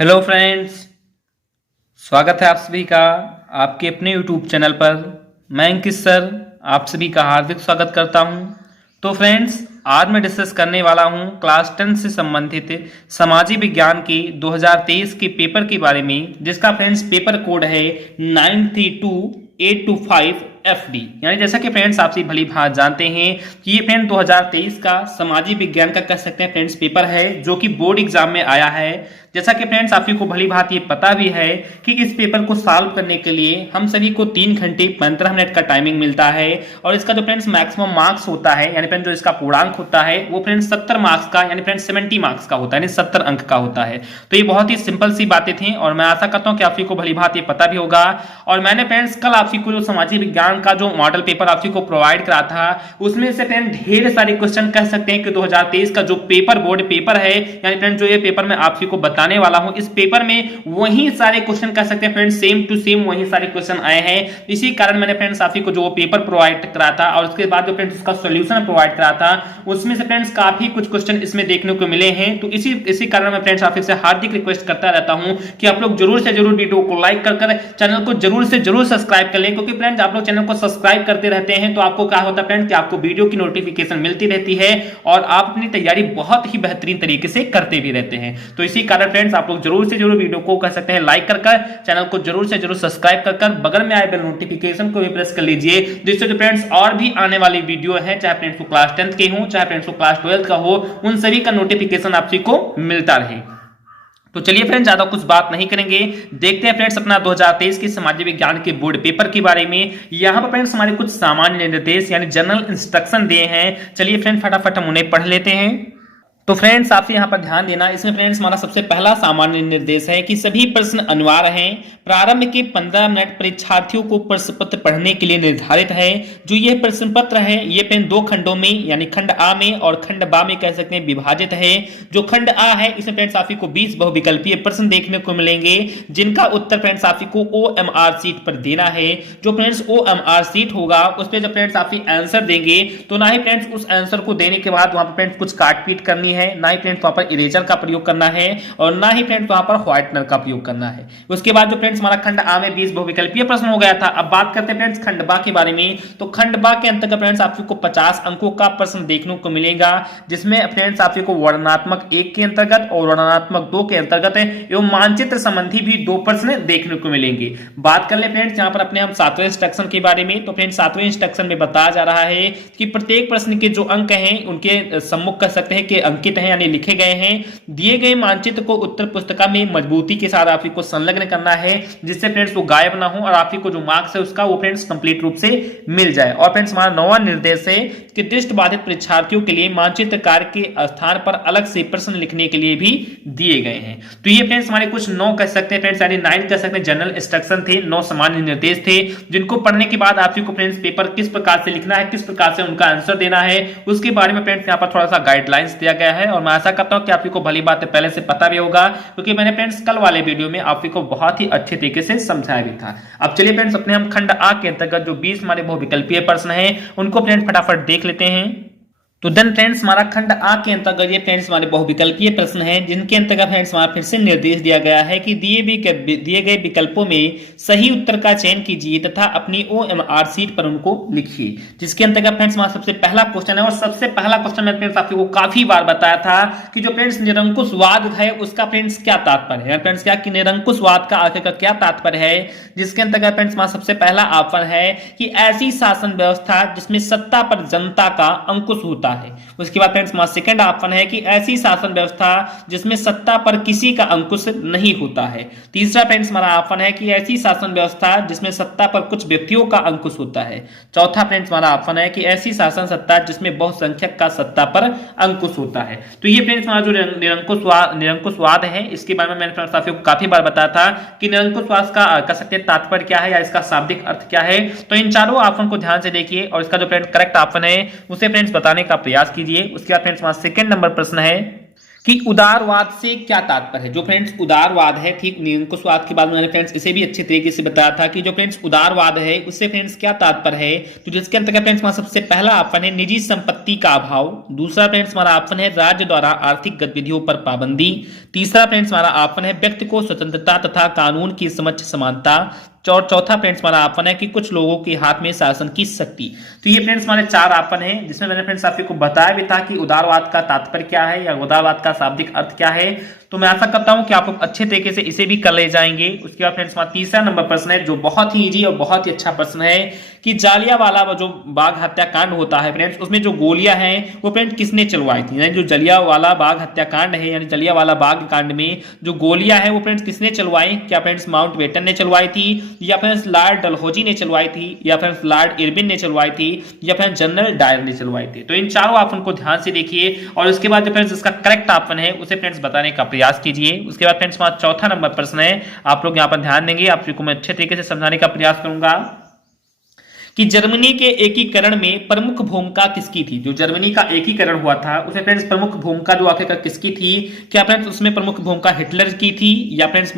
Hello friends, स्वागत है आप सभी का आपके अपने यूट्यूब चैनल पर। मैं अंकित सर आप सभी का हार्दिक स्वागत करता हूं। तो फ्रेंड्स, आज मैं डिस्कस करने वाला हूं क्लास 10 से संबंधित सामाजिक विज्ञान के 2023 के पेपर के बारे में, जिसका फ्रेंड्स पेपर कोड है 932825 FD। यानी जैसा कि फ्रेंड्स आप सभी भली भांति जानते हैं कि ये फ्रेंड 2023 का सामाजिक विज्ञान का कह सकते हैं फ्रेंड्स पेपर है, जो कि बोर्ड एग्जाम में आया है। जैसा कि फ्रेंड्स आप सभी को भली भांति ये पता भी है कि इस पेपर को सॉल्व करने के लिए हम सभी को 3 घंटे 15 मिनट का टाइमिंग मिलता है। और इसका जो फ्रेंड्स मैक्सिमम मार्क्स होता है, यानी फ्रेंड्स जो इसका पूर्णांक होता है वो फ्रेंड्स 70 मार्क्स का, यानी फ्रेंड्स 70 मार्क्स का होता है, यानी 70 अंक का होता है। तो ये बहुत ही सिंपल सी बातें थी और मैं आशा करता हूँ कि आप सभी को भली भांति पता भी होगा। और मैंने फ्रेंड्स कल आप सभी को जो सामाजिक विज्ञान का जो मॉडल पेपर आप सभी को प्रोवाइड करा था, उसमें से फ्रेंड ढेर सारे क्वेश्चन कह सकते हैं कि 2023 का जो पेपर बोर्ड पेपर है, यानी फ्रेंड जो ये पेपर मैं आप सभी को बताने वाला हूं, इस पेपर में वही सारे क्वेश्चन कह सकते हैं फ्रेंड्स सेम टू सेम वही सारे क्वेश्चन आए हैं। इसी कारण मैंने फ्रेंड्स आप सभी को जो पेपर प्रोवाइड करा था और उसके बाद जो फ्रेंड्स उसका सॉल्यूशन प्रोवाइड करा था, उसमें से फ्रेंड्स काफी कुछ क्वेश्चन इसमें देखने को मिले हैं। तो इसी कारण मैं फ्रेंड्स आप से हार्दिक रिक्वेस्ट करता रहता हूं कि आप लोग जरूर से जरूर वीडियो को लाइक कर चैनल को जरूर से जरूर सब्सक्राइब कर लें, क्योंकि फ्रेंड्स आप लोग चैनल को सब्सक्राइब करते रहते हैं तो आपको क्या होता है फ्रेंड्स कि आपको वीडियो की नोटिफिकेशन मिलती रहती है और आप अपनी तैयारी बहुत ही बेहतरीन तरीके से करते भी रहते हैं। तो इसी कारण फ्रेंड्स आप लोग जरूर से जरूर वीडियो को कह सकते हैं लाइक कर चैनल को जरूर से जरूर सब्सक्राइब कर बगल में आए बेल नोटिफिकेशन को भी प्रेस कर लीजिए, जिससे जो फ्रेंड्स और भी आने वाली वीडियो है, चाहे फ्रेंड्स को क्लास 10 के हो चाहे फ्रेंड्स को क्लास 12 का हो, उन सभी का नोटिफिकेशन आप सभी को मिलता रहे। तो चलिए फ्रेंड्स, ज्यादा कुछ बात नहीं करेंगे, देखते हैं फ्रेंड्स अपना 2023 के सामाजिक विज्ञान के बोर्ड पेपर के बारे में। यहां पर फ्रेंड्स हमारे कुछ सामान्य निर्देश यानी जनरल इंस्ट्रक्शन दिए हैं। चलिए फ्रेंड फटाफट हम उन्हें पढ़ लेते हैं। तो फ्रेंड्स आपसे यहां पर ध्यान देना, इसमें फ्रेंड्स हमारा सबसे पहला सामान्य निर्देश है कि सभी प्रश्न अनिवार्य हैं। प्रारंभ के 15 मिनट परीक्षार्थियों को प्रश्न पत्र पढ़ने के लिए निर्धारित है। जो ये प्रश्न पत्र है ये फ्रेंड 2 खंडों में यानी खंड आ में और खंड बा में कह सकते हैं विभाजित है। जो खंड आ है इसमें फ्रेंड्स आप को 20 बहुविकल्पीय प्रश्न देखने को मिलेंगे, जिनका उत्तर फ्रेंड्स आप को OMR सीट पर देना है। जो फ्रेंड्स OMR सीट होगा उस पर जब फ्रेंड्स आप आंसर देंगे तो ना ही फ्रेंड्स उस आंसर को देने के बाद वहां पर फ्रेंड्स कुछ काट पीट करनी है, ना ही फ्रेंड्स वहां पर इरेजर का प्रयोग करना है और ना ही फ्रेंड्स वहां पर व्हाइटनर का प्रयोग करना है। उसके बाद जो फ्रेंड्स हमारा खंड आ में 20 बहुविकल्पीय प्रश्न हो गया था। अब बात करते हैं फ्रेंड्स खंड बा के बारे में। तो खंड बा के अंतर्गत फ्रेंड्स आपको 50 अंकों का प्रश्न देखने को मिलेगा, जिसमें फ्रेंड्स आपको वर्णनात्मक 1 के अंतर्गत और वर्णनात्मक 2 के अंतर्गत एवं मानचित्र संबंधी भी 2 प्रश्न देखने को मिलेंगे। बात कर ले फ्रेंड्स यहां पर अपने हम 7वें इंस्ट्रक्शन के बारे में। तो फ्रेंड्स 7वें इंस्ट्रक्शन में बताया जा रहा है कि प्रत्येक प्रश्न के जो अंक हैं उनके सम्मुख कह सकते हैं कि अंकित हैं यानी लिखे गए हैं। दिए गए मानचित्र को उत्तर पुस्तिका में मजबूती के साथ आप को संलग्न करना है, जिससे फ्रेंड्स वो गायब ना हो और आप को जो मार्क्स है उसका वो फ्रेंड्स कंप्लीट रूप से मिल जाए। और फ्रेंड्स हमारा 9वां निर्देश है कि दृष्टिबाधित परीक्षार्थियों के लिए मानचित्रकार के स्थान पर अलग से प्रश्न लिखने के लिए भी दिए गए हैं। तो ये फ्रेंड्स हमारे कुछ 9 कह सकते हैं फ्रेंड्स यानी 9 कह सकते हैं जनरल इंस्ट्रक्शन थे, 9 सामान्य निर्देश थे, जिनको पढ़ने के बाद आप को फ्रेंड्स पेपर किस प्रकार से लिखना है, किस प्रकार से उनका आंसर देना है, उसके बारे में फ्रेंड्स यहाँ पर थोड़ा सा गाइडलाइंस दिया गया है। और मैं आशा करता हूं कि आप को भली बात पहले से पता भी होगा, क्योंकि मैंने फ्रेंड्स कल वाले वीडियो में आप को बहुत ही अच्छे तरीके से समझाया भी था। अब चलिए फ्रेंड्स अपने हम खंड आ के अंतर्गत जो 20 हमारे बहुविकल्पीय प्रश्न हैं उनको फ्रेंड्स फटाफट देख लेते हैं। तो देन फ्रेंड्स हमारा खंड आ के अंतर्गत ये फ्रेंड्स हमारे बहुविकल्पीय प्रश्न हैं, जिनके अंतर्गत फ्रेंड्स हमारा फिर से निर्देश दिया गया है कि दिए गए विकल्पों में सही उत्तर का चयन कीजिए तथा अपनी OMR सीट पर उनको लिखिए। जिसके अंतर्गत फ्रेंड्स हमारा सबसे पहला क्वेश्चन है और सबसे पहला क्वेश्चन मैं फ्रेंड्स आपको काफी बार बताया था कि जो फ्रेंड्स निरंकुशवाद है उसका फ्रेंड्स क्या तात्पर्य है। फ्रेंड्स क्या कि निरंकुशवाद का आखिर का क्या तात्पर्य है, जिसके अंतर्गत फ्रेंड्स हमारा सबसे पहला ऑप्शन है कि ऐसी शासन व्यवस्था जिसमें सत्ता पर जनता का अंकुश होता है। उसके बाद फ्रेंड्स हमारा सेकंड ऑप्शन है कि ऐसी शासन व्यवस्था जिसमें सत्ता पर किसी का अंकुश नहीं होता है। तीसरा फ्रेंड्स हमारा ऑप्शन है कि ऐसी शासन व्यवस्था जिसमें सत्ता पर कुछ व्यक्तियों का अंकुश होता है। चौथा फ्रेंड्स हमारा ऑप्शन है कि ऐसी शासन सत्ता जिसमें बहुसंख्यक का सत्ता पर अंकुश होता है। तो ये फ्रेंड्स हमारा जो निरंकुशवाद है इसके बारे में मैंने फ्रेंड्स आपको काफी बार बताया था कि निरंकुशवाद का कह सकते हैं तात्पर्य क्या है या इसका शाब्दिक अर्थ क्या है। तो इन चारों ऑप्शन को ध्यान से देखिए और इसका जो फ्रेंड्स करेक्ट ऑप्शन है उसे फ्रेंड्स बताने का प्रयास कीजिए। उसके बाद फ्रेंड्स हमारा सेकंड नंबर प्रश्न है कि उदारवाद से क्या तात्पर्य है। जो फ्रेंड्स उदारवाद है, ठीक निरंकुशवाद के बाद मैंने फ्रेंड्स इसे भी अच्छे तरीके से बताया था कि जो फ्रेंड्स उदारवाद है उससे फ्रेंड्स क्या तात्पर्य है। तो जिसके अंतर्गत फ्रेंड्स हमारा सबसे पहला ऑप्शन है निजी संपत्ति का अभाव, दूसरा फ्रेंड्स हमारा ऑप्शन है राज्य द्वारा आर्थिक गतिविधियों पर पाबंदी, तीसरा फ्रेंड्स हमारा ऑप्शन है व्यक्ति को स्वतंत्रता तथा कानून की समक्ष समानता, और चौथा फ्रेंड्स हमारा ऑप्शन है कि कुछ लोगों के हाथ में शासन की शक्ति। तो ये फ्रेंड्स हमारे चार ऑप्शन है, जिसमें मैंने फ्रेंड्स आपको बताया भी था कि उदारवाद का तात्पर्य क्या है या उदारवाद का शाब्दिक अर्थ क्या है। तो मैं आशा करता हूं कि आप लोग अच्छे तरीके से इसे भी कर ले जाएंगे। उसके बाद फ्रेंड्स हमारा तीसरा नंबर प्रश्न है जो बहुत ही इजी और बहुत ही अच्छा प्रश्न है कि जालियांवाला जो बाग हत्याकांड होता है फ्रेंड्स, उसमें जो गोलियां हैं वो फ्रेंड्स किसने चलवाई थी। यानी जो जलियांवाला बाग हत्याकांड है यानी जलियांवाला बाग कांड में जो गोलियां हैं वो फ्रेंड्स किसने चलवाई। क्या फ्रेंड्स माउंटबेटन ने चलवाई थी, या फ्रेंड्स लॉर्ड डलहौजी ने चलवाई थी, या फ्रेंड्स लॉर्ड इरविन ने चलवाई थी, या फ्रेंड्स जनरल डायर ने चलवाई थी। तो इन चारों ऑप्शन को ध्यान से देखिए और उसके बाद जो फ्रेंड्स इसका करेक्ट ऑप्शन है उसे फ्रेंड्स बताने का प्रयास कीजिए। उसके बाद फ्रेंड्स हमारा चौथा नंबर प्रश्न है, आप लोग यहां पर ध्यान देंगे, आपको मैं अच्छे तरीके से समझाने का प्रयास करूंगा कि जर्मनी के एकीकरण में प्रमुख भूमिका किसकी थी। जो जर्मनी का एकीकरण हुआ था उसमें फ्रेंड्स प्रमुख भूमिका जो आखिरकार किसकी थी। क्या फ्रेंड्स उसमें प्रमुख भूमिका हिटलर की थी, या फ्रेंड्स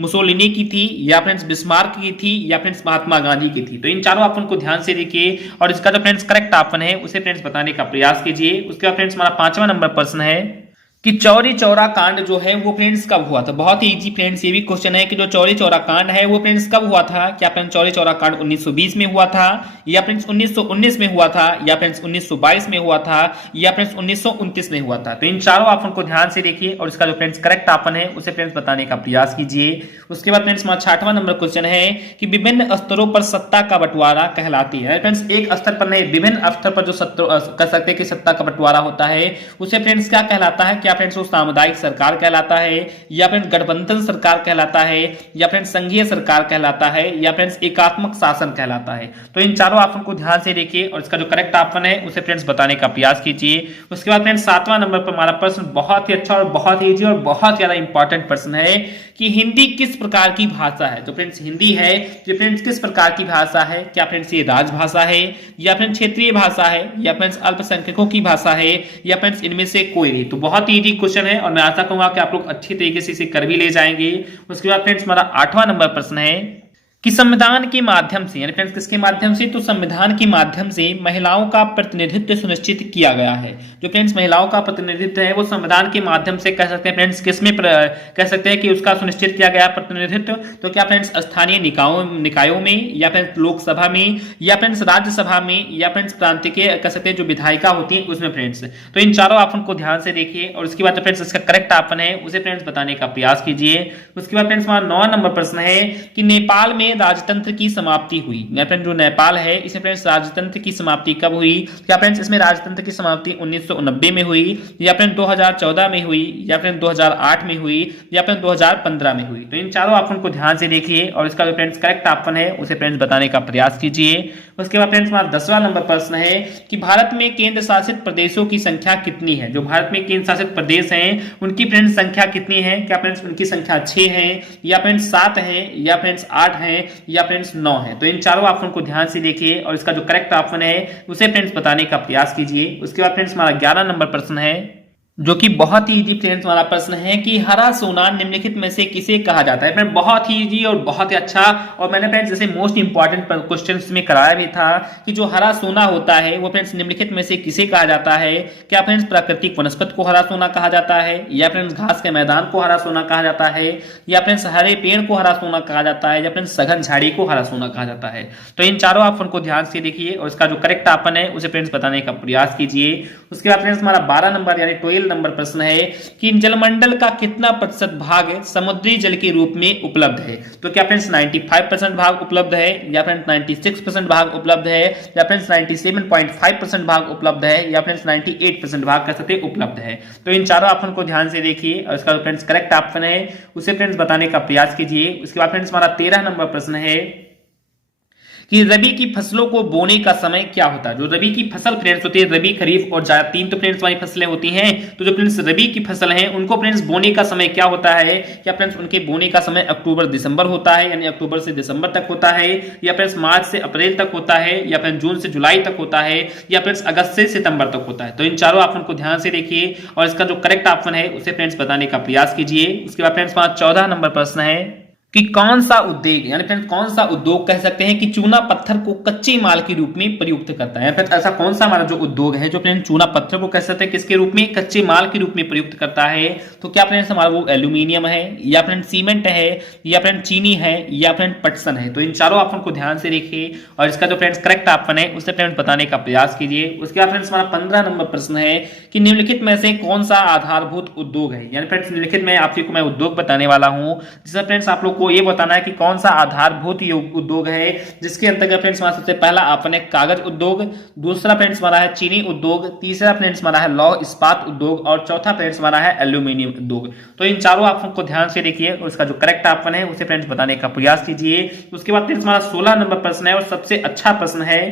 मुसोलिनी की थी, या फ्रेंड्स बिस्मार्क की थी, या फ्रेंड्स महात्मा गांधी की थी। तो इन चारों ऑप्शन को ध्यान से देखिए और इसका जो फ्रेंड्स करेक्ट ऑप्शन है उसे फ्रेंड्स बताने का प्रयास कीजिए। उसके बाद फ्रेंड्स हमारा पांचवा नंबर प्रश्न है कि चौरी चौरा कांड जो है वो फ्रेंड्स कब हुआ था। बहुत ही इजी फ्रेंड्स ये भी क्वेश्चन है कि जो चौरी चौरा कांड है वो फ्रेंड्स कब हुआ था। क्या फ्रेंड्स चौरी चौरा कांड 1920 में हुआ था, या फ्रेंड्स 1919 में हुआ था, या फ्रेंड्स 1922 में हुआ था, या फ्रेंड्स 1929 में हुआ था। तो इन चारों ऑप्शन को ध्यान से देखिए और इसका जो फ्रेंड्स करेक्ट ऑप्शन है उसे फ्रेंड्स बताने का प्रयास कीजिए। उसके बाद फ्रेंड्स हमारा छठवां नंबर क्वेश्चन है कि विभिन्न स्तरों पर सत्ता का बंटवारा कहलाती है। फ्रेंड्स एक स्तर पर नहीं, विभिन्न स्तर पर जो कह सकते हैं कि सत्ता का बंटवारा होता है उसे फ्रेंड्स क्या कहलाता है। क्या फ्रेंड्स वो सामुदायिक सरकार कहलाता है, या फ्रेंड्स गठबंधन सरकार कहलाता है, या फ्रेंड्स संघीय सरकार कहलाता है, या फ्रेंड्स एकात्मक शासन कहलाता है। तो इन चारों ऑप्शन को ध्यान से देखिए और इसका जो करेक्ट ऑप्शन है उसे फ्रेंड्स बताने का प्रयास कीजिए। उसके बाद फ्रेंड्स सातवां नंबर पर हमारा प्रश्न बहुत ही अच्छा और बहुत ही इजी और बहुत ज्यादा इंपॉर्टेंट प्रश्न है कि हिंदी किस प्रकार की भाषा है। तो फ्रेंड्स हिंदी है ये फ्रेंड्स किस प्रकार की भाषा है। क्या फ्रेंड्स ये राजभाषा है, या फ्रेंड्स क्षेत्रीय भाषा है, या फ्रेंड्स अल्पसंख्यकों की भाषा है, या फ्रेंड्स इनमें से कोई नहीं। तो बहुत ही इजी क्वेश्चन है और मैं आशा करूंगा कि आप लोग अच्छी तरीके से इसे कर भी ले जाएंगे। उसके बाद फ्रेंड्स हमारा आठवां नंबर प्रश्न है कि संविधान के माध्यम से, यानी फ्रेंड्स किसके माध्यम से, तो संविधान के माध्यम से महिलाओं का प्रतिनिधित्व सुनिश्चित किया गया है। जो फ्रेंड्स महिलाओं का प्रतिनिधित्व है वो संविधान के माध्यम से कह सकते हैं फ्रेंड्स किसमें कह सकते हैं कि उसका सुनिश्चित किया गया प्रतिनिधित्व। तो क्या फ्रेंड्स स्थानीय निकायों में, या फ्रेंड्स लोकसभा में, या फ्रेंड्स राज्यसभा में, या फ्रेंड्स प्रांतीय कह सकते हैं जो विधायिका होती है उसमें फ्रेंड्स। तो इन चारों ऑप्शन को ध्यान से देखिए और उसके बाद फ्रेंड्स इसका करेक्ट ऑप्शन है उसे फ्रेंड्स बताने का प्रयास कीजिए। उसके बाद फ्रेंड्स हमारा 9 नंबर प्रश्न है कि नेपाल में राजतंत्र की समाप्ति हुई। फ्रेंड्स जो नेपाल है इसमें फ्रेंड्स राजतंत्र की समाप्ति कब हुई। क्या फ्रेंड्स इसमें राजतंत्र की समाप्ति 1990 में हुई, या फ्रेंड्स 2014 में हुई, या फ्रेंड्स 2008 में हुई, या फ्रेंड्स 2015 में हुई। तो इन चारों ऑप्शन को ध्यान से देखिए और इसका जो फ्रेंड्स करेक्ट ऑप्शन है उसे फ्रेंड्स बताने का प्रयास कीजिए। उसके बाद फ्रेंड्स हमारा 10वां नंबर प्रश्न है कि भारत में केंद्र शासित प्रदेशों की संख्या कितनी है। जो भारत में केंद्र शासित प्रदेश हैं उनकी फ्रेंड्स संख्या कितनी है। क्या फ्रेंड्स उनकी संख्या 6 है, या फ्रेंड्स 7 है, या फ्रेंड्स 8 है, या फ्रेंड्स 9 है। तो इन चारों ऑप्शन को ध्यान से देखिए और इसका जो करेक्ट ऑप्शन है उसे फ्रेंड्स बताने का प्रयास कीजिए। उसके बाद फ्रेंड्स हमारा 11 नंबर प्रश्न है जो कि बहुत ही इजी फ्रेंड्स हमारा प्रश्न है कि हरा सोना निम्नलिखित में से किसे कहा जाता है। फ्रेंड बहुत ही इजी और बहुत ही अच्छा, और मैंने फ्रेंड्स जैसे मोस्ट इंपॉर्टेंट क्वेश्चन में कराया भी था कि जो हरा सोना होता है वो फ्रेंड्स निम्नलिखित में से किसे कहा जाता है। क्या फ्रेंड्स प्राकृतिक वनस्पति को हरा सोना कहा जाता है, या फ्रेंड्स घास के मैदान को हरा सोना कहा जाता है, या फ्रेंड्स हरे पेड़ को हरा सोना कहा जाता है, या फ्रेंड्स सघन झाड़ी को हरा सोना कहा जाता है। तो इन चारों ऑप्शन को ध्यान से देखिए और इसका जो करेक्ट ऑप्शन है उसे फ्रेंड्स बताने का प्रयास कीजिए। उसके बाद फ्रेंड्स हमारा 12 नंबर यानी 12 नंबर प्रश्न है कि जलमंडल का कितना प्रतिशत भाग समुद्री जल के रूप में उपलब्ध है। तो क्या फ्रेंड्स 95% भाग उपलब्ध है, या फ्रेंड्स 96% भाग उपलब्ध है, या फ्रेंड्स 97.5% भाग उपलब्ध है, या फ्रेंड्स 98% भाग कह सकते हैं उपलब्ध है। तो इन चारों ऑप्शन को ध्यान से देखिए और इसका फ्रेंड्स करेक्ट ऑप्शन है उसे फ्रेंड्स बताने का प्रयास कीजिए। उसके बाद फ्रेंड्स हमारा 13 नंबर प्रश्न है कि रबी की फसलों को बोने का समय क्या होता है। जो रबी की फसल फ्रेंड्स होती है, रबी, खरीफ और जायद, तीन तो फ्रेंड्स हमारी फसलें होती हैं। तो जो फ्रेंड्स रबी की फसल हैं उनको फ्रेंड्स बोने का समय क्या होता है। क्या फ्रेंड्स उनके बोने का समय अक्टूबर दिसंबर होता है, यानी अक्टूबर से दिसंबर तक होता है, या फ्रेंड्स मार्च से अप्रैल तक होता है, या फिर जून से जुलाई तक होता है, या फ्रेंड्स अगस्त से सितंबर तक होता है। तो इन चारों ऑप्शन को ध्यान से देखिए और इसका जो करेक्ट ऑप्शन है उसे फ्रेंड्स बताने का प्रयास कीजिए। उसके बाद फ्रेंड्स 14 नंबर प्रश्न है कि कौन सा उद्योग, यानी फ्रेंड्स कौन सा उद्योग कह सकते हैं कि चूना पत्थर को कच्चे माल के रूप में प्रयुक्त करता है। फ्रेंड्स ऐसा कौन सा हमारा जो उद्योग है जो फ्रेंड्स चूना पत्थर को कह सकते हैं किसके रूप में, कच्चे माल के रूप में प्रयुक्त करता है। तो क्या फ्रेंड्स हमारा वो एल्यूमिनियम है, या फ्रेंड्स सीमेंट है, या फ्रेंड्स चीनी है, या फ्रेंड्स पटसन है। तो इन चारों ऑप्शन को ध्यान से देखिए और इसका जो फ्रेंड्स करेक्ट ऑप्शन है उसे फ्रेंड्स बताने का प्रयास कीजिए। उसके बाद फ्रेंड्स हमारा 15 नंबर प्रश्न है कि निम्नलिखित में से कौन सा आधारभूत उद्योग है। यानी फ्रेंड्स निम्नलिखित में आपको मैं उद्योग बताने वाला हूं, जिसमें फ्रेंड्स आप लोग को ये बताना है कि कौन सा आधारभूत उद्योग है, जिसके अंतर्गत फ्रेंड्स हमारा सबसे पहला ऑप्शन है कागज उद्योग, दूसरा फ्रेंड्स हमारा है चीनी उद्योग, तीसरा फ्रेंड्स हमारा है लौह इस्पात उद्योग और चौथा फ्रेंड्स हमारा है एल्यूमिनियम उद्योग। तो इन चारों ऑप्शन को ध्यान से देखिए और उसका जो करेक्ट ऑप्शन है उसे फ्रेंड्स बताने का प्रयास कीजिए। उसके बाद फ्रेंड्स हमारा 16 नंबर प्रश्न है और सबसे अच्छा प्रश्न है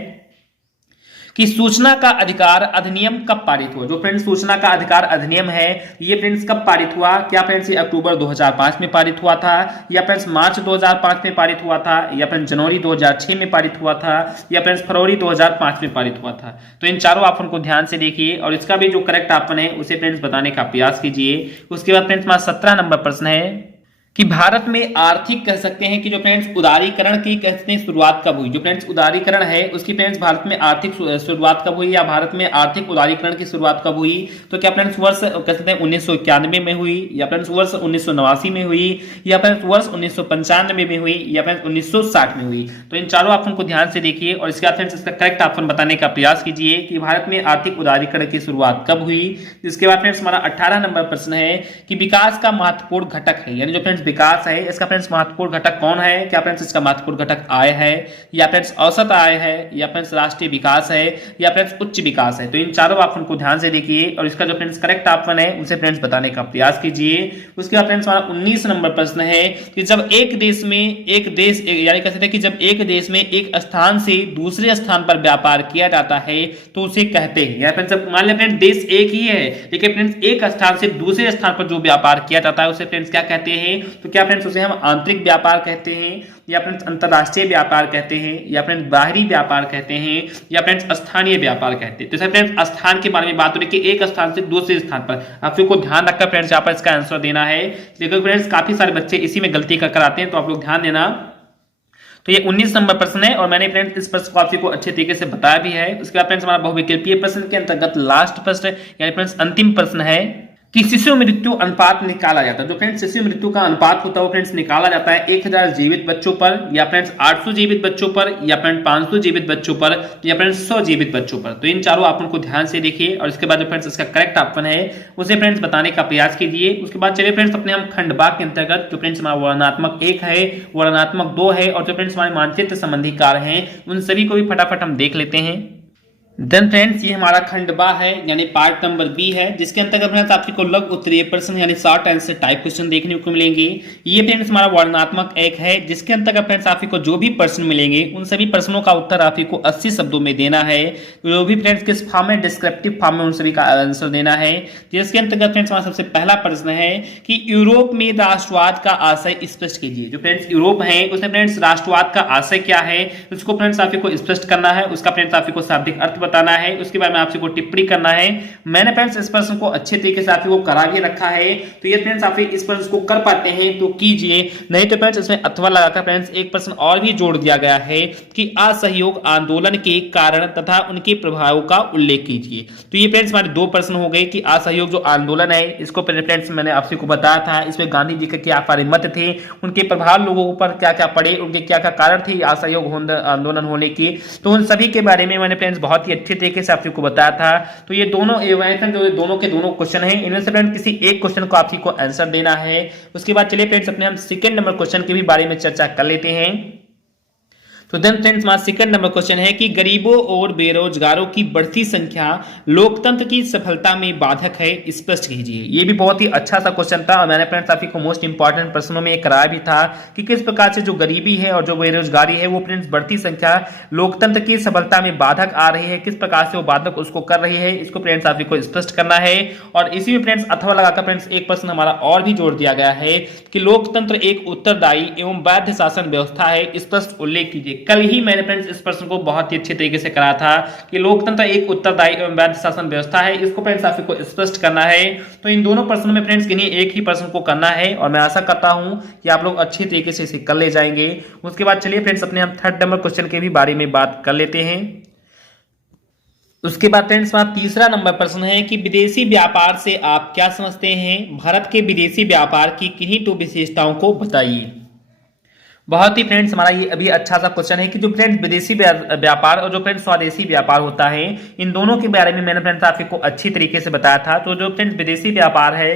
कि सूचना का अधिकार अधिनियम कब पारित हुआ। जो फ्रेंड्स सूचना का अधिकार अधिनियम है ये फ्रेंड्स कब पारित हुआ। क्या फ्रेंड्स ये अक्टूबर 2005 में पारित हुआ था, या फ्रेंड्स मार्च 2005 में पारित हुआ था, या फ्रेंड्स जनवरी 2006 में पारित हुआ था, या फ्रेंड्स फरवरी 2005 में पारित हुआ था। तो इन चारों ऑप्शन को ध्यान से देखिए और इसका भी जो करेक्ट ऑप्शन है उसे फ्रेंड्स बताने का प्रयास कीजिए। उसके बाद फ्रेंड्स हमारा 17 नंबर प्रश्न है कि भारत में आर्थिक कह सकते हैं कि जो फ्रेंड्स उदारीकरण की कहते हैं शुरुआत कब हुई। जो फ्रेंड्स उदारीकरण है उसकी फ्रेंड्स भारत में आर्थिक शुरुआत कब हुई, या भारत में आर्थिक उदारीकरण की शुरुआत कब हुई। तो क्या फ्रेंड्स वर्ष कह सकते हैं 1991 में हुई, या फ्रेंड्स वर्ष 1989 में हुई, या फ्रेंड्स वर्ष 1995 में हुई, या फ्रेंड्स 1960 में हुई। तो इन चारों ऑप्शन को ध्यान से देखिए और इसके बाद फ्रेंड्स इसका करेक्ट ऑप्शन बताने का प्रयास कीजिए कि भारत में आर्थिक उदारीकरण की शुरुआत कब हुई। इसके बाद फ्रेंड्स हमारा 18 नंबर प्रश्न है कि विकास का महत्वपूर्ण घटक है, यानी जो फ्रेंड्स विकास है इसका फ्रेंड्स महत्वपूर्ण घटक कौन है। क्या फ्रेंड्स इसका महत्वपूर्ण घटक आय है, या फ्रेंड्स औसत आय है, या फ्रेंड्स राष्ट्रीय विकास है, या फ्रेंड्स उच्च विकास है। तो इन चारों ऑप्शन को ध्यान से देखिए और इसका जो फ्रेंड्स करेक्ट ऑप्शन है उसे फ्रेंड्स बताने का प्रयास कीजिए। उसके बाद फ्रेंड्स हमारा 19 नंबर प्रश्न है कि जब एक देश में यानी कह सकते हैं कि जब एक देश में एक स्थान से दूसरे स्थान पर व्यापार किया जाता है तो उसे कहते हैं, या फ्रेंड्स मान लें फ्रेंड्स देश एक ही है लेकिन फ्रेंड्स एक स्थान से दूसरे स्थान पर जो व्यापार किया जाता है उसे फ्रेंड्स क्या कहते हैं। तो क्या फ्रेंड्स उसे हम आंतरिक व्यापार कहते हैं, या फ्रेंड्स अंतरराष्ट्रीय व्यापार कहते हैं, या फ्रेंड्स बाहरी व्यापार कहते हैं, या फ्रेंड्स स्थानीय व्यापार कहते हैं। तो फ्रेंड्स स्थान के बारे में बात हो रही है कि एक स्थान से दूसरे स्थान पर, आप लोग को ध्यान रखकर फ्रेंड्स यहाँ पर इसका आंसर देना है। लेकिन फ्रेंड्स काफी सारे बच्चे इसी में गलती कर आते हैं तो आप लोग ध्यान देना। तो ये 19 नंबर प्रश्न है और मैंने फ्रेंड्स इस प्रश्न को आपको अच्छे तरीके से बताया भी है। उसके बाद फ्रेंड्स हमारा बहुविकल्पीय प्रश्न के अंतर्गत लास्ट प्रश्न यानी फ्रेंड्स अंतिम प्रश्न है कि शिशु मृत्यु अनुपात निकाला जाता है। जो फ्रेंड्स शिशु मृत्यु का अनुपात होता है वो फ्रेंड्स निकाला जाता है 1000 जीवित बच्चों पर, या फ्रेंड्स 800 जीवित बच्चों पर, या फ्रेंड्स 500 जीवित बच्चों पर, या फ्रेंड्स 100 जीवित बच्चों पर। तो इन चारों ऑप्शन को ध्यान से देखिए और इसके बाद जो फ्रेंड्स इसका करेक्ट ऑप्शन है उसे फ्रेंड्स बताने का प्रयास कीजिए। उसके बाद चलिए फ्रेंड्स अपने हम खंड बाग के अंतर्गत जो फ्रेंड्स हमारा वर्णनात्मक 1 है, वर्णनात्मक 2 है और जो फ्रेंड्स हमारे मानचित्र संबंधी कार्य हैं उन सभी को भी फटाफट हम देख लेते हैं। देन फ्रेंड्स ये हमारा खंड बा है यानी पार्ट नंबर बी है, जिसके अंतर्गत फ्रेंड्स आपको लघु उत्तरीय प्रश्न यानी शॉर्ट आंसर टाइप क्वेश्चन देखने को मिलेंगे। ये फ्रेंड्स हमारा वर्णनात्मक 1 है, जिसके अंतर्गत फ्रेंड्स आपको जो भी प्रश्न मिलेंगे उन सभी प्रश्नों का उत्तर आपको 80 शब्दों में देना है। जो भी फ्रेंड्स किस फॉर्म में, डिस्क्रिप्टिव फॉर्म में उन सभी का आंसर देना है। जिसके अंतर्गत फ्रेंड्स हमारा सबसे पहला प्रश्न है कि यूरोप में राष्ट्रवाद का आशय स्पष्ट कीजिए। जो फ्रेंड्स यूरोप है उसमें फ्रेंड्स राष्ट्रवाद का आशय क्या है उसको फ्रेंड्स आपको स्पष्ट करना है, उसका फ्रेंड्स आपको शाब्दिक अर्थ बताना है, उसके बारे में आपको टिप्पणी करना है। मैंने फ्रेंड्स इस प्रश्न को अच्छे तरीके से आपको करा भी रखा है, तो ये फ्रेंड्स आप इस प्रश्न को कर पाते हैं तो कीजिए, नहीं तो फ्रेंड्स इसमें अथवा लगाकर फ्रेंड्स एक प्रश्न और भी जोड़ दिया गया है कि असहयोग आंदोलन के कारण तथा उनके प्रभावों का उल्लेख कीजिए। तो ये फ्रेंड्स हमारे 2 प्रश्न हो गए कि असहयोग जो आंदोलन है इसको फ्रेंड्स मैंने आपको बताया था, इसमें गांधी जी के क्या सारे मत थे, उनके प्रभाव लोगों पर क्या क्या पड़े, उनके क्या क्या कारण थे असहयोग आंदोलन होने की, तो उन सभी के बारे में मैंने फ्रेंड्स बहुत ही अच्छे तरीके से आपको बताया था। तो ये दोनों जो दोनों के दोनों क्वेश्चन हैं इनमें से फ्रेंड्स किसी एक क्वेश्चन को आपको आंसर देना है। उसके बाद चलिए फ्रेंड्स अपने हम सेकंड नंबर क्वेश्चन के भी बारे में चर्चा कर लेते हैं। तो देन फ्रेंड्स हमारा सेकंड नंबर क्वेश्चन है कि गरीबों और बेरोजगारों की बढ़ती संख्या लोकतंत्र की सफलता में बाधक है, स्पष्ट कीजिए। ये भी बहुत ही अच्छा सा क्वेश्चन था और मैंने फ्रेंड्स आपको को मोस्ट इंपॉर्टेंट प्रश्नों में कराया भी था कि किस प्रकार से जो गरीबी है और जो बेरोजगारी है वो फ्रेंड्स बढ़ती संख्या लोकतंत्र की सफलता में बाधक आ रही है, किस प्रकार से वो बाधक उसको कर रही है, इसको फ्रेंड्स आपको स्पष्ट करना है। और इसी में फ्रेंड्स अथवा लगाकर फ्रेंड्स एक प्रश्न हमारा और भी जोड़ दिया गया है कि लोकतंत्र एक उत्तरदायी एवं वैध शासन व्यवस्था है, स्पष्ट उल्लेख कीजिए। कल ही मैंने फ्रेंड्स इस प्रश्न को बहुत ही अच्छे तरीके से करा था कि लोकतंत्र एक उत्तरदायी एवं वैध शासन व्यवस्था है, इसको फ्रेंड्स आपको स्पष्ट करना है। तो इन दोनों प्रश्नों में फ्रेंड्स किन्हीं एक ही प्रश्न को करना है और मैं आशा करता हूं कि आप लोग अच्छी तरीके से इसे कर ले जाएंगे। उसके बाद चलिए फ्रेंड्स अपने हम थर्ड नंबर क्वेश्चन के भी बारे में बात कर लेते हैं। उसके बाद फ्रेंड्स हमारा तीसरा नंबर प्रश्न है कि विदेशी व्यापार से आप क्या समझते हैं, भारत के विदेशी व्यापार की किन्हीं तो विशेषताओं को बताइए। बहुत ही फ्रेंड्स हमारा ये अभी अच्छा सा क्वेश्चन है कि जो फ्रेंड्स विदेशी व्यापार और जो फ्रेंड्स स्वदेशी व्यापार होता है, इन दोनों के बारे में मैंने फ्रेंड्स आपको अच्छी तरीके से बताया था। तो जो फ्रेंड्स विदेशी व्यापार है,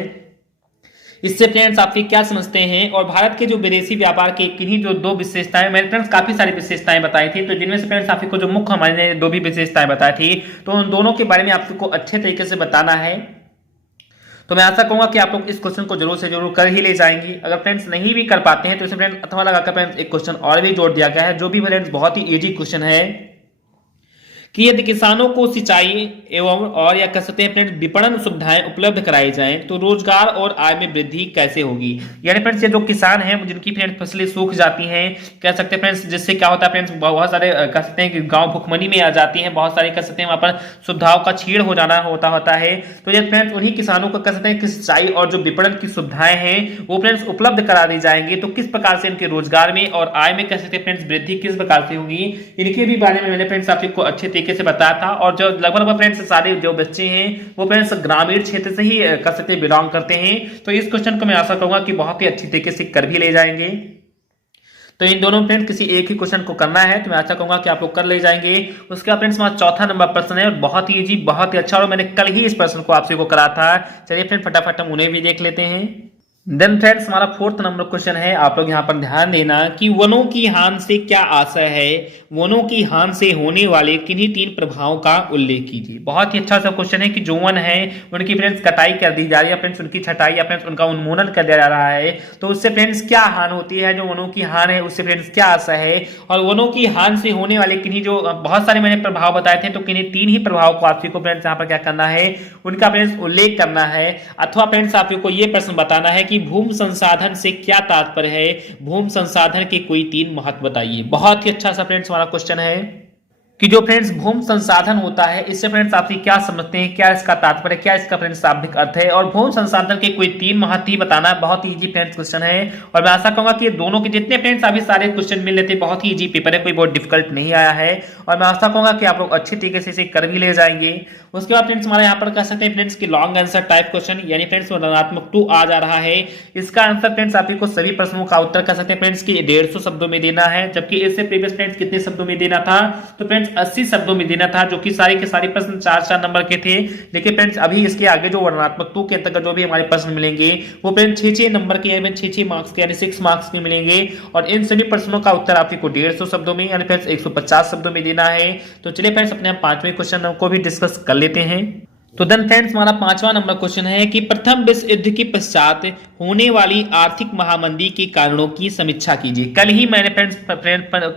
इससे फ्रेंड्स आप क्या समझते हैं, और भारत के जो विदेशी व्यापार के किन्हीं जो दो विशेषताएं, मैंने फ्रेंड्स काफी सारी विशेषताएं बताई थी, तो जिनमें से फ्रेंड्स आपको जो मुख्य हमारे दो भी विशेषताएं बताई थी, तो उन दोनों के बारे में आपको अच्छे तरीके से बताना है। तो मैं आशा कहूंगा कि आप लोग इस क्वेश्चन को जरूर से जरूर कर ही ले जाएंगे। अगर फ्रेंड्स नहीं भी कर पाते हैं तो इसे फ्रेंड्स अथवा लगाकर फ्रेंड्स एक क्वेश्चन और भी जोड़ दिया गया है, जो भी फ्रेंड्स बहुत ही इजी क्वेश्चन है कि यदि किसानों को सिंचाई एवं और या कह सकते हैं फ्रेंड्स विपणन सुविधाएं उपलब्ध कराई जाएं तो रोजगार और आय में वृद्धि कैसे होगी। यानी फ्रेंड्स ये जो किसान हैं जिनकी फ्रेंड्स फसलें सूख जाती हैं, कह सकते हैं फ्रेंड्स, जिससे क्या होता है फ्रेंड्स बहुत सारे कह सकते हैं कि गांव भुखमरी में आ जाती हैं, बहुत सारी कह सकते हैं वहां पर सुविधाओं का छीड़ हो जाना होता है। तो ये फ्रेंड्स उन्हीं किसानों को कह सकते हैं कि सिंचाई और जो विपणन की सुविधाएं हैं वो फ्रेंड्स उपलब्ध करा दी जाएंगी, तो किस प्रकार से इनके रोजगार में और आय में कह सकते हैं फ्रेंड्स वृद्धि किस प्रकार से होगी, इनके भी बारे में मैंने फ्रेंड्स आपको अच्छे तरीके से बताया था। और जो लगभग फ्रेंड्स सारे जो बच्चे हैं वो फ्रेंड्स ग्रामीण क्षेत्र से ही कर सकते हैं, बिलोंग करते हैं। तो इस क्वेश्चन को मैं आशा करूंगा कि बहुत ही अच्छी तरीके से कर भी ले जाएंगे। तो इन दोनों फ्रेंड्स किसी एक ही क्वेश्चन को करना है, तो मैं आशा कहूंगा कि आप लोग कर ले जाएंगे। उसके बाद फ्रेंड्स हमारा चौथा नंबर प्रश्न है और बहुत ही इजी, बहुत ही अच्छा, और मैंने कल ही इस प्रश्न को आपसे को करा था। चलिए फ्रेंड फटाफट हम उन्हें भी देख लेते हैं। देन फ्रेंड्स हमारा फोर्थ नंबर क्वेश्चन है, आप लोग यहाँ पर ध्यान देना कि वनों की हानि से क्या आशय है, वनों की हानि से होने वाले किन्हीं तीन प्रभावों का उल्लेख कीजिए। बहुत ही अच्छा सा क्वेश्चन है कि जो वन है उनकी फ्रेंड्स कटाई कर दी जा रही है, फ्रेंड्स उनकी छटाई या फ्रेंड्स उनका उन्मूलन कर दिया जा रहा है, तो उससे फ्रेंड्स क्या हानि होती है, जो वनों की हानि है उससे फ्रेंड्स क्या आशय है, और वनों की हानि से होने वाले किन्हीं जो बहुत सारे मैंने प्रभाव बताए थे, तो किन्हीं तीन ही प्रभाव को आपको फ्रेंड्स यहाँ पर क्या करना है, उनका फ्रेंड्स उल्लेख करना है। अथवा फ्रेंड्स आपको ये प्रश्न बताना है कि भूमि संसाधन से क्या तात्पर्य है, भूमि संसाधन के कोई तीन महत्व बताइए। बहुत ही अच्छा सा फ्रेंड्स हमारा क्वेश्चन है कि जो फ्रेंड्स भूमि संसाधन होता है, इससे फ्रेंड्स आप क्या समझते हैं, क्या इसका तात्पर्य, क्या इसका फ्रेंड्स शाब्दिक अर्थ है, और भूमि संसाधन के कोई तीन महत्व ही बताना है। बहुत ही इजी फ्रेंड्स क्वेश्चन है और मैं आशा कहूंगा कि ये दोनों के जितने फ्रेंड्स अभी सारे क्वेश्चन मिल लेते, बहुत ही इजी पेपर है, कोई बहुत डिफिकल्ट नहीं आया है, और मैं आशा कहूंगा कि आप लोग अच्छी तरीके से इसे कर भी ले जाएंगे। उसके बाद फ्रेंड्स हमारे यहाँ पर कह सकते हैं फ्रेंड्स की लॉन्ग आंसर टाइप क्वेश्चन, यानी फ्रेंड्स ऋणात्मक 2 आ जा रहा है। इसका आंसर फ्रेंड्स आपको सभी प्रश्नों का उत्तर कह सकते हैं फ्रेंड्स की 150 शब्दों में देना है, जबकि इससे प्रीवियस फ्रेंड्स कितने शब्दों में देना था, तो फ्रेंड्स 80 शब्दों में देना था, जो कि सारे के सारे प्रश्न 4-4 नंबर के थे। लेकिन फ्रेंड्स अभी इसके आगे जो वर्णनात्मक 2 के अंतर्गत जो भी हमारे प्रश्न मिलेंगे वो फ्रेंड्स 6-6 नंबर के, यानी 6-6 मार्क्स के, यानी 6 मार्क्स के मिलेंगे, और इन सभी प्रश्नों का उत्तर आपको 150 शब्दों में यानी फ्रेंड्स 150 शब्दों में देना है। तो चलिए फ्रेंड्स अपने हम 5वें क्वेश्चन को भी डिस्कस कर लेते हैं। तो देन फ्रेंड्स हमारा 5वां नंबर क्वेश्चन है कि प्रथम विश्व युद्ध के पश्चात होने वाली आर्थिक महामंदी के कारणों की समीक्षा कीजिए। कल ही मैंने फ्रेंड्स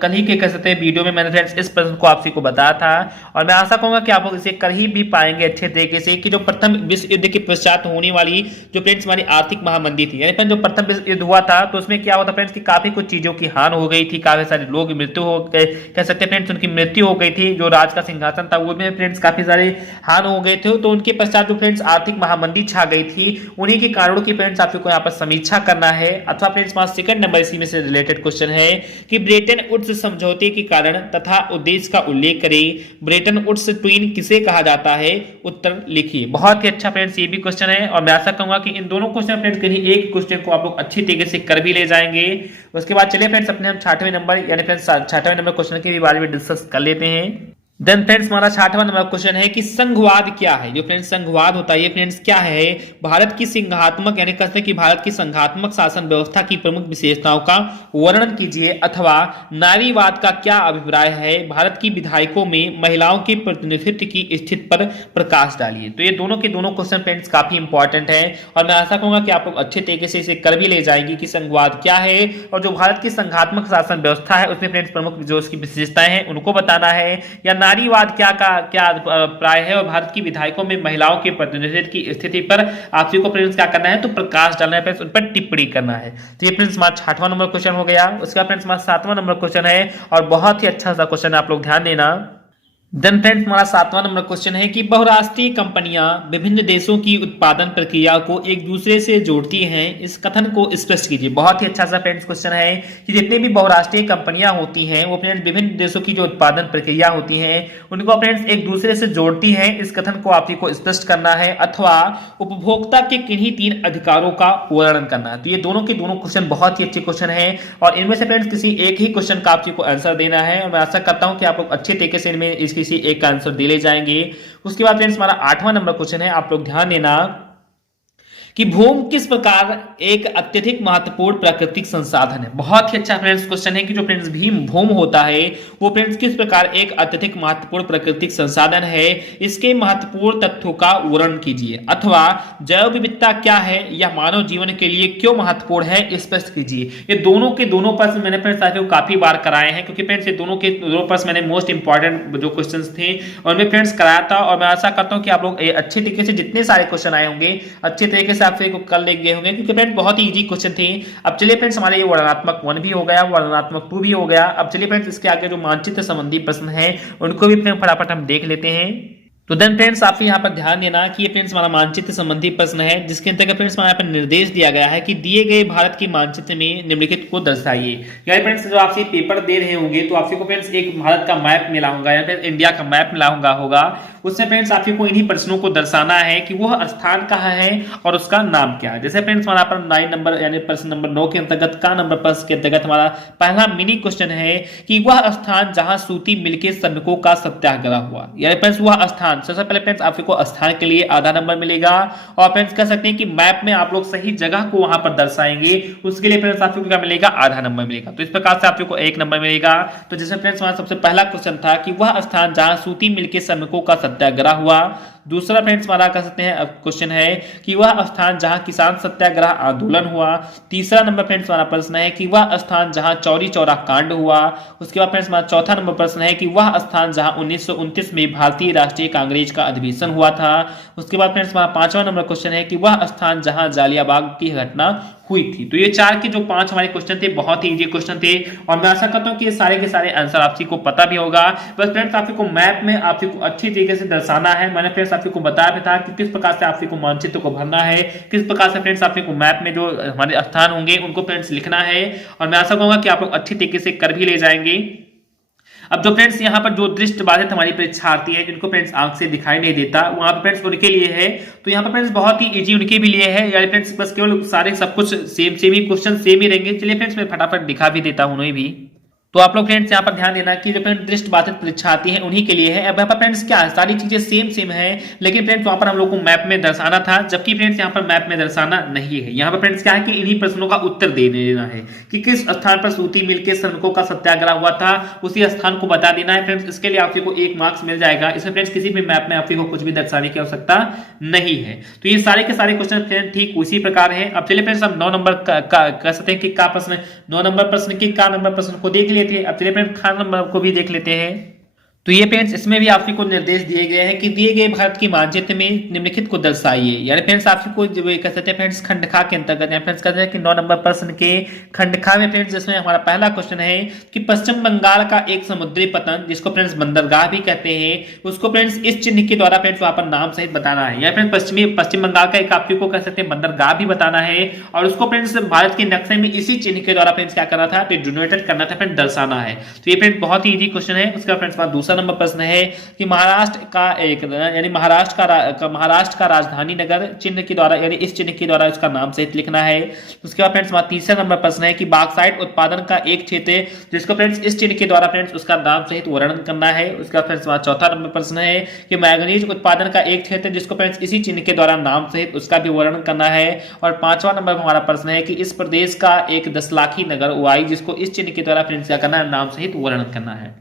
कल ही के कह सकते हैं वीडियो में मैंने फ्रेंड्स इस प्रश्न को आपसे को बताया था, और मैं आशा कहूंगा कि आप लोग इसे कर ही भी पाएंगे अच्छे तरीके से, कि जो प्रथम विश्व युद्ध के पश्चात होने वाली जो फ्रेंड्स हमारी आर्थिक महामंदी थी, यानी जो प्रथम विश्व युद्ध हुआ था, तो उसमें क्या होता फ्रेंड्स कि काफी कुछ चीजों की हानि हो गई थी, काफी सारे लोग मृत्यु हो गए, कह सकते हैं फ्रेंड्स उनकी मृत्यु हो गई थी, जो राज का सिंहासन था वो में फ्रेंड्स काफी सारे हानि हो गए थे। तो उनके पश्चात जो फ्रेंड्स आर्थिक महामंदी छा गई थी, उन्हीं के कारणों की फ्रेंड्स आपको यहाँ पर समीक्षा करना है। अथवा फ्रेंड्स हमारा सेकंड नंबर इसी में से रिलेटेड क्वेश्चन है कि ब्रेटन वुड्स समझौते के कारण तथा उद्देश्य का उल्लेख करें। ब्रेटन वुड्स ट्वीन किसे कहा जाता है, उत्तर लिखिए। बहुत ही अच्छा फ्रेंड्स ये भी क्वेश्चन है, और मैं आशा कहूंगा कि इन दोनों क्वेश्चन फ्रेंड्स कहीं एक क्वेश्चन को आप लोग अच्छी तरीके से कर भी ले जाएंगे। उसके बाद चलिए फ्रेंड्स अपने हम 6वें नंबर यानी फ्रेंड्स 6वें नंबर क्वेश्चन के बारे में डिस्कस कर लेते हैं। देन फ्रेंड्स हमारा 6वां नंबर क्वेश्चन है कि संघवाद क्या है। जो फ्रेंड्स संघवाद होता है ये फ्रेंड्स क्या है, भारत की संघात्मक यानी कहते हैं कि भारत की संघात्मक शासन व्यवस्था की प्रमुख विशेषताओं का वर्णन कीजिए, अथवा नारीवाद का क्या अभिप्राय है, भारत की विधायकों में महिलाओं के प्रतिनिधित्व की स्थिति पर प्रकाश डालिए। तो ये दोनों के दोनों क्वेश्चन फ्रेंड्स काफी इंपॉर्टेंट है और मैं आशा करूंगा कि आप लोग अच्छे तरीके से इसे कर भी ले जाएंगे कि संघवाद क्या है और जो भारत की संघात्मक शासन व्यवस्था है उसमें फ्रेंड्स प्रमुख जो उसकी विशेषताएं हैं उनको बताना है, या नारीवाद क्या अभिप्राय है और भारत की विधायकों में महिलाओं के प्रतिनिधित्व की स्थिति पर आप सभी को फ्रेंड्स क्या करना है, तो प्रकाश डालना है फ्रेंड्स, उन पर टिप्पणी करना है। तो ये फ्रेंड्स हमारा 6वां नंबर क्वेश्चन हो गया। उसके बाद फ्रेंड्स हमारा 7वां नंबर क्वेश्चन है और बहुत ही अच्छा सा क्वेश्चन है, आप लोग ध्यान देना। देन फ्रेंड्स हमारा 7वां नंबर क्वेश्चन है कि बहुराष्ट्रीय कंपनियां विभिन्न देशों की उत्पादन प्रक्रिया को एक दूसरे से जोड़ती हैं, इस कथन को स्पष्ट कीजिए। बहुत ही अच्छा सा फ्रेंड्स क्वेश्चन है कि जितने भी बहुराष्ट्रीय कंपनियां होती हैं वो फ्रेंड्स विभिन्न देशों की जो उत्पादन प्रक्रिया होती है उनको फ्रेंड्स एक दूसरे से जोड़ती हैं, इस कथन को आप को स्पष्ट करना है, अथवा उपभोक्ता के किन्हीं 3 अधिकारों का वर्णन करना है। तो ये दोनों के दोनों क्वेश्चन बहुत ही अच्छे क्वेश्चन है और इनमें से फ्रेंड्स किसी एक ही क्वेश्चन का आप को आंसर देना है और मैं आशा करता हूं कि आप लोग अच्छे तरीके से इनमें किसी एक का आंसर दे ले जाएंगे। उसके बाद फ्रेंड्स हमारा 8वां नंबर क्वेश्चन है, आप लोग ध्यान देना कि भूमि किस प्रकार एक अत्यधिक महत्वपूर्ण प्राकृतिक संसाधन है। बहुत ही अच्छा फ्रेंड्स क्वेश्चन है कि जो फ्रेंड्स भूमि होता है वो फ्रेंड्स किस प्रकार एक अत्यधिक महत्वपूर्ण प्राकृतिक संसाधन है, इसके महत्वपूर्ण तथ्यों का वर्णन कीजिए, अथवा जैव विविधता क्या है या मानव जीवन के लिए क्यों महत्वपूर्ण है, स्पष्ट कीजिए। ये दोनों के दोनों प्रश्न मैंने फ्रेंड्स साथियों काफी बार कराए हैं क्योंकि फ्रेंड्स ये दोनों के दोनों प्रश्न मैंने मोस्ट इंपॉर्टेंट जो क्वेश्चन थे और मैं फ्रेंड्स कराया था और मैं आशा करता हूं कि आप लोग अच्छे तरीके से जितने सारे क्वेश्चन आए होंगे अच्छे तरीके से आपसे को कर ले गए होंगे क्योंकि फ्रेंड्स बहुत ही इजी क्वेश्चन थे। अब चलिए फ्रेंड्स हमारे ये वर्णनात्मक 1 भी हो गया, वर्णनात्मक 2 भी हो गया। अब चलिए फ्रेंड्स इसके आगे जो मानचित्र संबंधी प्रश्न है उनको भी फटाफट हम देख लेते हैं। तो देन फ्रेंड्स आप यहाँ पर ध्यान देना कि ये फ्रेंड्स हमारा मानचित्र संबंधी प्रश्न है जिसके अंतर्गत फ्रेंड्स हमारे यहाँ पर निर्देश दिया गया है कि दिए गए भारत के मानचित्र में निम्नलिखित को दर्शाइए। यानी फ्रेंड्स जो आपसे पेपर दे रहे होंगे तो आपको फ्रेंड्स एक भारत का मैप मिला होगा या फिर इंडिया का मैप मिला होगा उसमें फ्रेंड्स आपको इन्हीं प्रश्नों को दर्शाना है कि वह स्थान कहाँ है और उसका नाम क्या है। जैसे फ्रेंड्स हमारा पर 9 नंबर यानी प्रश्न नंबर 9 के अंतर्गत का नंबर प्रश्न के अंतर्गत हमारा पहला मिनी क्वेश्चन है कि वह स्थान जहां सूती मिल के श्रमिकों का सत्याग्रह हुआ। यानी फ्रेंड्स वह स्थान, सबसे पहले फ्रेंड्स आपको स्थान के लिए आधा नंबर मिलेगा और फ्रेंड्स कह सकते हैं कि मैप में आप लोग सही जगह को वहां पर दर्शाएंगे उसके लिए फ्रेंड्स आपको क्या मिलेगा, आधा नंबर मिलेगा। तो इस प्रकार से आपको 1 नंबर मिलेगा। तो जैसे फ्रेंड्स हमारा सबसे पहला क्वेश्चन था कि वह स्थान जहां सूती मिल के श्रमिकों का सत्याग्रह हुआ। दूसरा फ्रेंड्स हमारा कह सकते हैं क्वेश्चन है कि वह स्थान जहां किसान सत्याग्रह आंदोलन हुआ। तीसरा नंबर फ्रेंड्स हमारा प्रश्न है कि वह स्थान जहां चौरी चौरा कांड हुआ। उसके बाद फ्रेंड्स हमारा चौथा नंबर प्रश्न है कि वह स्थान जहां 1929 में भारतीय राष्ट्रीय कांग्रेस का अधिवेशन हुआ था। उसके बाद फ्रेंड्स हमारा 5वां नंबर क्वेश्चन है कि वह स्थान जहां जालियाबाग की घटना हुई थी। तो ये 4 के जो 5 हमारे क्वेश्चन थे बहुत ही इजी क्वेश्चन थे और मैं आशा करता हूं कि ये सारे के सारे आंसर आप सभी को पता भी होगा। बस फ्रेंड्स आपको मैप में आप सभी को अच्छी तरीके से दर्शाना है। मैंने फ्रेंड्स आपको बताया भी था कि किस प्रकार से आप सभी को मानचित्र को भरना है, किस प्रकार से फ्रेंड्स आप सभी को मैप में जो हमारे स्थान होंगे उनको फ्रेंड्स लिखना है और मैं आशा करूंगा कि आप लोग अच्छी तरीके से कर भी ले जाएंगे। अब जो फ्रेंड्स यहाँ पर जो दृष्टि बाधित हमारी परीक्षार्थी है जिनको फ्रेंड्स आंख से दिखाई नहीं देता वहां पर फ्रेंड्स उनके लिए है। तो यहाँ पर फ्रेंड्स बहुत ही इजी उनके भी लिए है। यानी फ्रेंड्स बस केवल सारे सब कुछ सेम ही क्वेश्चन सेम ही रहेंगे। चलिए फ्रेंड्स मैं फटाफट दिखा भी देता हूं उन्हें भी। तो आप लोग फ्रेंड्स यहाँ पर ध्यान देना कि जो फ्रेंड्स दृष्टि बाधित परीक्षार्थी है उन्हीं के लिए है। अब यहाँ पर फ्रेंड्स क्या है, सारी चीजें सेम है लेकिन फ्रेंड्स वहां पर हम लोग को मैप में दर्शाना था जबकि फ्रेंड्स यहाँ पर मैप में दर्शाना नहीं है। यहाँ पर फ्रेंड्स क्या है कि इन्हीं प्रश्नों का उत्तर दे देना है कि किस स्थान पर सूती मिल के श्रमिकों का सत्याग्रह हुआ था उसी स्थान को बता देना है। फ्रेंड्स इसके लिए आपको 1 मार्क्स मिल जाएगा। इसमें फ्रेंड्स किसी भी मैप में आपको कुछ भी दर्शाने की आवश्यकता नहीं है। तो ये सारे के सारे क्वेश्चन ठीक उसी प्रकार है। अब चलिए फ्रेंड्स हम 9 नंबर कह सकते हैं कि का प्रश्न 9 नंबर प्रश्न की का नंबर प्रश्न को देख लिए थे। अब चलिए फ्रेंड्स खान नंबर को भी देख लेते हैं। तो ये फ्रेंड्स इसमें भी आपको को निर्देश दिए गए हैं कि दिए गए भारत की मानचित्र में निम्नलिखित को दर्शाइए। यानी फ्रेंड्स आपको कह सकते हैं फ्रेंड्स खंडखा के अंतर्गत फ्रेंड्स कहते हैं कि 9 नंबर प्रश्न के खंडखा में फ्रेंड्स जिसमें हमारा पहला क्वेश्चन है कि पश्चिम बंगाल का एक समुद्री पतन जिसको फ्रेंड्स बंदरगाह भी कहते हैं उसको फ्रेंड्स इस चिन्ह के द्वारा फ्रेंड्स वहां पर नाम सहित बताना है। या फ्रेंड्स पश्चिम बंगाल का एक आपको कह सकते हैं बंदरगाह भी बताना है और उसको फ्रेंड्स भारत के नक्शे में इसी चिन्ह के द्वारा फ्रेंड्स क्या करना था, डिनोटेड करना था, फ्रेंड्स दर्शाना है। तो ये फ्रेंड्स बहुत ही इजी क्वेश्चन है। उसका फ्रेंड्स दूसरा दूसरा नंबर प्रश्न है कि महाराष्ट्र का राजधानी नगर चिन्ह के द्वारा यानी इस चिन्ह के द्वारा इसका नाम सहित लिखना है। उसके बाद फ्रेंड्स हमारा तीसरा नंबर प्रश्न है कि बॉक्साइट उत्पादन का एक क्षेत्र जिसको फ्रेंड्स इस चिन्ह के द्वारा फ्रेंड्स उसका नाम सहित वर्णन करना है। उसके बाद फ्रेंड्स हमारा चौथा नंबर प्रश्न है कि मैंगनीज उत्पादन का एक क्षेत्र जिसको फ्रेंड्स इसी चिन्ह के द्वारा नाम सहित उसका भी वर्णन करना है। और पांचवा नंबर हमारा प्रश्न है कि इस प्रदेश का एक 10 लाखी नगर वाई जिसको इस चिन्ह के द्वारा फ्रेंड्स क्या करना है, नाम सहित वर्णन करना है।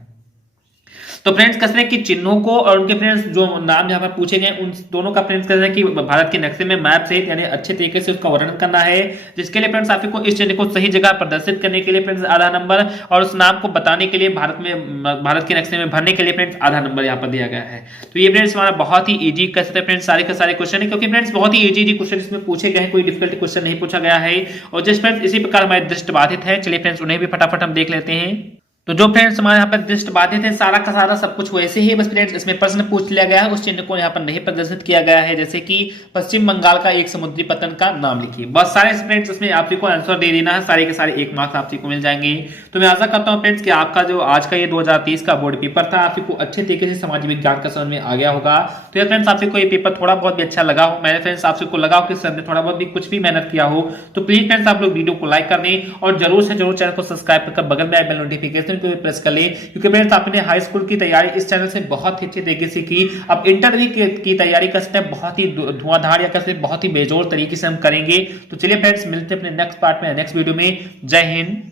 तो फ्रेंड्स कह रहे हैं कि चिन्हों को और उनके फ्रेंड्स जो नाम यहाँ पर पूछे गए उन दोनों का फ्रेंड्स कह रहे हैं कि भारत के नक्शे में मैप सहित यानी अच्छे तरीके से उसका वर्णन करना है, जिसके लिए फ्रेंड्स आपको इस चिन्ह को सही जगह प्रदर्शित करने के लिए फ्रेंड्स आधा नंबर और उस नाम को बताने के लिए भारत के नक्शे में भरने के लिए फ्रेंड्स आधा नंबर यहाँ पर दिया गया है। तो ये फ्रेंड्स हमारा बहुत ही ईजी कह सकते हैं फ्रेंड्स सारे के सारे क्वेश्चन है, क्योंकि फ्रेंड्स बहुत ही ईजी क्वेश्चन इसमें पूछे गए हैं, कोई डिफिकल्ट क्वेश्चन नहीं पूछा गया है। और जिस फ्रेंड्स इसी प्रकार हमारे दृष्टिबाधित है, चलिए फ्रेंड्स उन्हें भी फटाफट हम देख लेते हैं। तो जो फ्रेंड्स हमारे यहाँ पर दृष्टिबाधित है सारा का सारा सब कुछ वैसे ही, बस फ्रेंड्स इसमें प्रश्न पूछ लिया गया है, उस चिन्ह को यहाँ पर नहीं प्रदर्शित किया गया है। जैसे कि पश्चिम बंगाल का एक समुद्री पतन का नाम लिखिए, बस सारे फ्रेंड्स इसमें आप को आंसर दे देना है, सारे के सारे 1 मार्क्स आप को मिल जाएंगे। तो मैं आशा करता हूँ फ्रेंड्स कि आपका जो आज का ये 2023 का बोर्ड पेपर था आपको अच्छे तरीके से सामाजिक विज्ञान का समझ में आ गया होगा। तो ये फ्रेंड्स आपको ये पेपर थोड़ा बहुत भी अच्छा लगा हो, मैंने फ्रेंड्स आपको लगा हो कि सर ने थोड़ा बहुत भी कुछ भी मेहनत किया हो, तो प्लीज फ्रेंड्स आप लोग वीडियो को लाइक कर दें और जरूर से जरूर चैनल को सब्सक्राइब कर बगल में बेल नोटिफिकेशन को प्रेस कर लें, क्योंकि फ्रेंड्स आपने हाई स्कूल की तैयारी इस चैनल से बहुत ही अच्छे तरीके से की, अब इंटरव्यू की तैयारी कर सकते हैं बहुत ही धुआंधार या कर सकते बहुत ही बेजोर तरीके से हम करेंगे। तो चलिए फ्रेंड्स मिलते हैं अपने नेक्स्ट पार्ट में नेक्स्ट वीडियो में। जय हिंद।